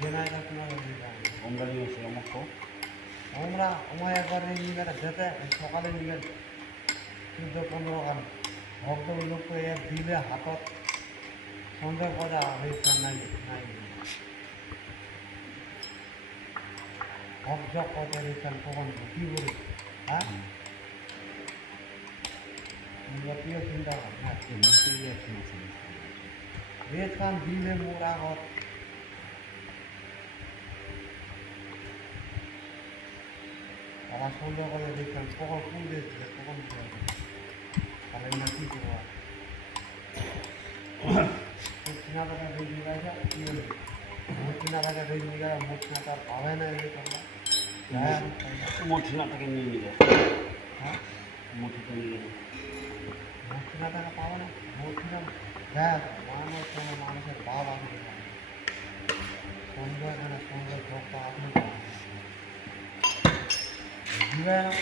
জেনায় আপনার আমরা নিয়ে এসে আমাকে আমরা আমার একবার নিয়ে যেতে সকালে নিয়ে 14-15 গান ভক্ত লোক এক দিলে হাতত সন্দেহ করা হয়েছে নাই নাই ভক্ত কত হয়েছেন কখন কি বলি হ্যাঁ প্রিয় চিন্তা হ্যাঁ রেত খান দিলে মোর আগত তারা সন্দেহ করে দেখছেন কখন কোন দিয়েছিল কখন তাহলে না কী করবো চিনা টাকা বেশি গেছে কী হলো মোট চিনা টাকা বেশি গেছে মোট চিনা তার পাবে না এই তোমরা মঠিনাটাকে নিয়ে নিলে হ্যাঁ মঠিটা নিয়ে নিলে মোট চিনা টাকা পাবে না মোট চিনা দেখ মানুষ কোনো মানুষের ভাব আসবে না সন্দেহ এখানে সন্দেহ ভক্ত আপনি দিবে না